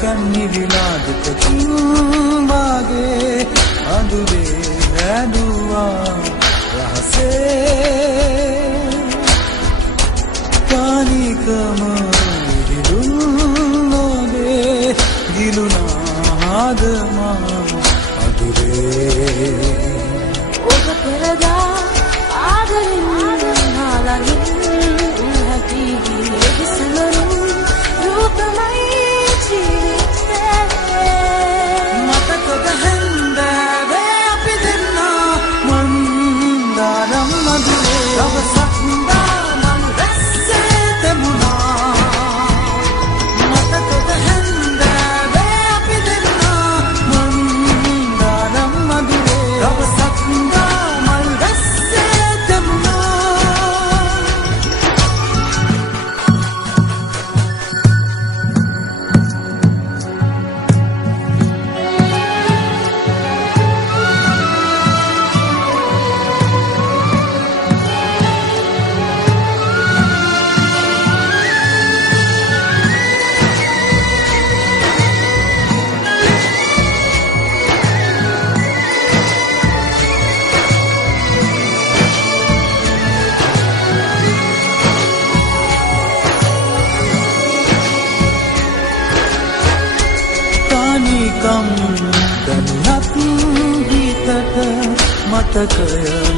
කන්නි විලාදකකින් වාගේ අඳුරේ හැදුවා රහසේ කානිකම විදුන් නොදේ ගිලුනා හදමා අඳුරේ ඔබ පෙරදා ආදරින් නාලගින් හැටි විසලරුන් රූපමයි ජීවිතේ මතකද හැන්දෑවේ අපි දෙන්නා මන්දාරම් මధుරේ දවසක් දාමන් රැස්සේ දෙමුණා මතකද හැන්දෑවේ අපි දෙන්නා මන්දාරම් මధుරේ දවසක් දාමන් රැස්සේ දෙමුණා නිකම් දැනුණත් හිතට මතකය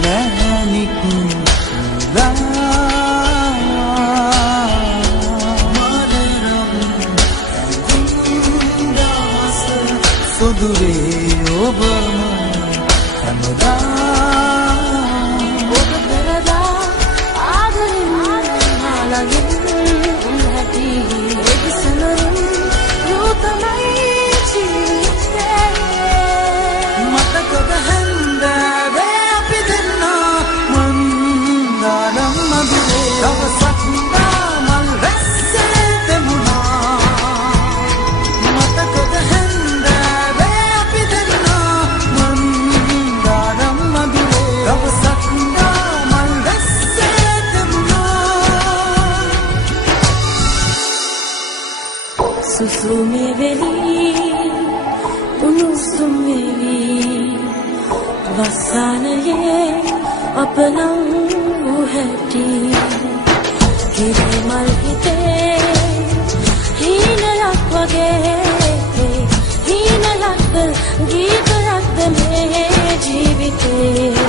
නැනික් සුදුරේ ඔබම හැමදා ඔබ පෙරදා ආදරින් නාලගින් හැටි විසලරුන් රූපමයි මතකද හැන්දෑවේ අපි දෙන්නා මන්දාරම් මధుරේ දවසක් දාමන් රැස්සේ දෙමුණා මතකද හැන්දෑවේ අපි දෙන්නා මන්දාරම් මధుරේ දවසක් දාමන් රැස්සේ දෙමුණා සුසුමේ වෙලී උණුසුම් වෙවි වසානයේ අපනම් වූ හැටි කිරිමල් හිතේ හීනයක් වගේ හීනයක් ගීතයක් මේ ජීවිතේ